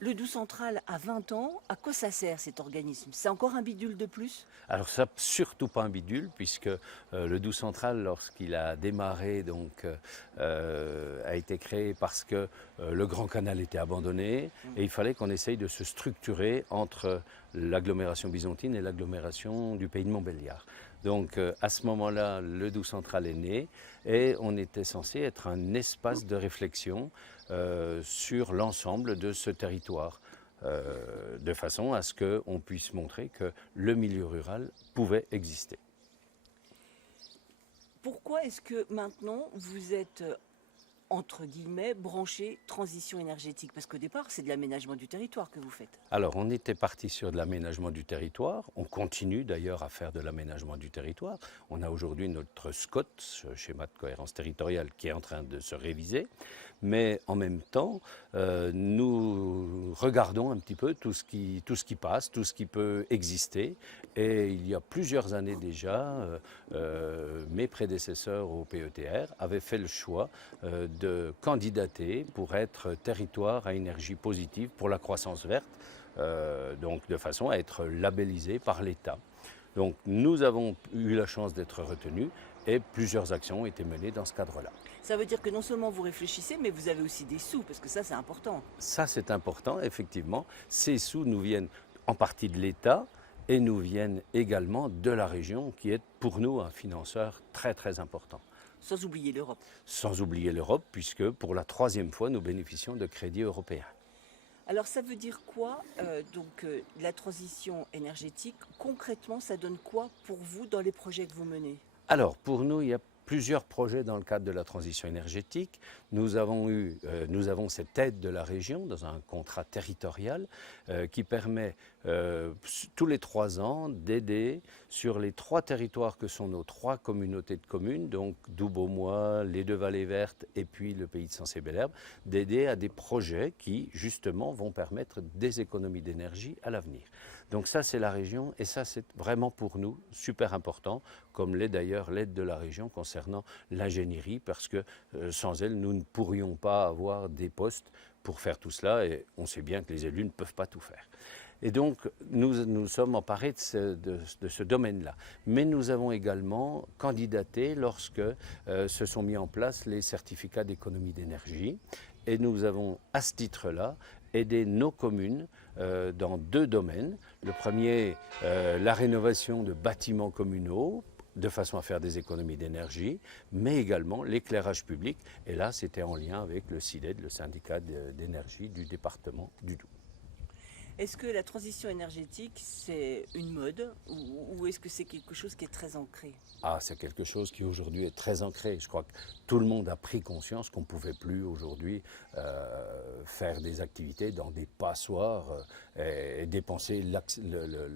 Le Doubs Central a 20 ans. À quoi ça sert cet organisme? C'est encore un bidule de plus? Alors ça, surtout pas un bidule, puisque le Doubs Central, lorsqu'il a démarré, a été créé parce que le Grand Canal était abandonné et il fallait qu'on essaye de se structurer entre l'agglomération byzantine et l'agglomération du pays de Montbéliard. Donc à ce moment-là, le Doubs Central est né et on était censé être un espace de réflexion sur l'ensemble de ce territoire. De façon à ce qu'on puisse montrer que le milieu rural pouvait exister. Pourquoi est-ce que maintenant vous êtes, entre guillemets, branché transition énergétique? Parce qu'au départ, c'est de l'aménagement du territoire que vous faites. Alors, on était parti sur de l'aménagement du territoire. On continue d'ailleurs à faire de l'aménagement du territoire. On a aujourd'hui notre SCOT, schéma de cohérence territoriale, qui est en train de se réviser. Mais en même temps, nous regardons un petit peu tout ce qui passe, tout ce qui peut exister. Et il y a plusieurs années déjà, mes prédécesseurs au PETR avaient fait le choix de candidater pour être territoire à énergie positive pour la croissance verte, donc de façon à être labellisé par l'État. Donc nous avons eu la chance d'être retenus et plusieurs actions ont été menées dans ce cadre-là. Ça veut dire que non seulement vous réfléchissez, mais vous avez aussi des sous, parce que ça, c'est important. Ça, c'est important, effectivement. Ces sous nous viennent en partie de l'État et nous viennent également de la région, qui est pour nous un financeur très très important. Sans oublier l'Europe. Sans oublier l'Europe, puisque pour la troisième fois, nous bénéficions de crédits européens. Alors ça veut dire quoi, la transition énergétique? Concrètement, ça donne quoi pour vous dans les projets que vous menez? Alors, pour nous, il y a plusieurs projets dans le cadre de la transition énergétique. Nous avons cette aide de la région dans un contrat territorial qui permet tous les 3 ans d'aider sur les 3 territoires que sont nos 3 communautés de communes, donc Doubs-Beaumois, les 2 Vallées Vertes et puis le pays de Sens-et-Bel-Herbe, d'aider à des projets qui justement vont permettre des économies d'énergie à l'avenir. Donc ça, c'est la région et ça, c'est vraiment pour nous super important, comme l'est d'ailleurs l'aide de la région concernant l'ingénierie, parce que sans elle, nous ne pourrions pas avoir des postes pour faire tout cela et on sait bien que les élus ne peuvent pas tout faire. Et donc, nous sommes emparés de ce domaine-là. Mais nous avons également candidaté lorsque se sont mis en place les certificats d'économie d'énergie. Et nous avons, à ce titre-là, aidé nos communes dans 2 domaines. Le premier, la rénovation de bâtiments communaux, de façon à faire des économies d'énergie, mais également l'éclairage public. Et là, c'était en lien avec le SIDED, le syndicat d'énergie du département du Doubs. Est-ce que la transition énergétique, c'est une mode ou est-ce que c'est quelque chose qui est très ancré? Ah, c'est quelque chose qui aujourd'hui est très ancré. Je crois que tout le monde a pris conscience qu'on ne pouvait plus aujourd'hui faire des activités dans des passoires et dépenser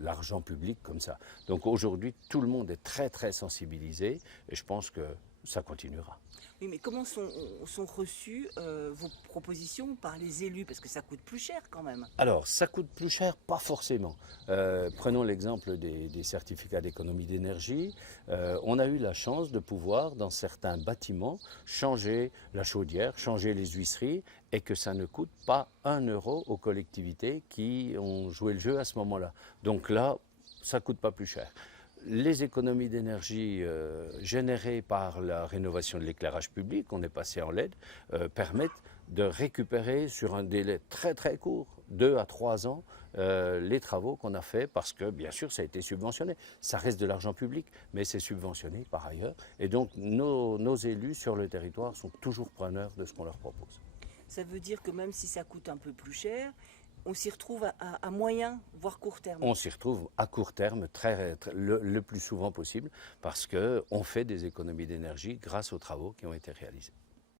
l'argent public comme ça. Donc aujourd'hui, tout le monde est très très sensibilisé et je pense que ça continuera. Oui, mais comment sont reçues vos propositions par les élus? Parce que ça coûte plus cher quand même. Alors, ça coûte plus cher? Pas forcément. Prenons l'exemple des certificats d'économie d'énergie. On a eu la chance de pouvoir, dans certains bâtiments, changer la chaudière, changer les huisseries, et que ça ne coûte pas 1 euro aux collectivités qui ont joué le jeu à ce moment-là. Donc là, ça ne coûte pas plus cher. Les économies d'énergie générées par la rénovation de l'éclairage public, on est passé en LED, permettent de récupérer sur un délai très très court, 2 à 3 ans, les travaux qu'on a faits parce que bien sûr ça a été subventionné. Ça reste de l'argent public, mais c'est subventionné par ailleurs. Et donc nos élus sur le territoire sont toujours preneurs de ce qu'on leur propose. Ça veut dire que même si ça coûte un peu plus cher, on s'y retrouve à moyen, voire court terme. On s'y retrouve à court terme, le plus souvent possible, parce qu'on fait des économies d'énergie grâce aux travaux qui ont été réalisés.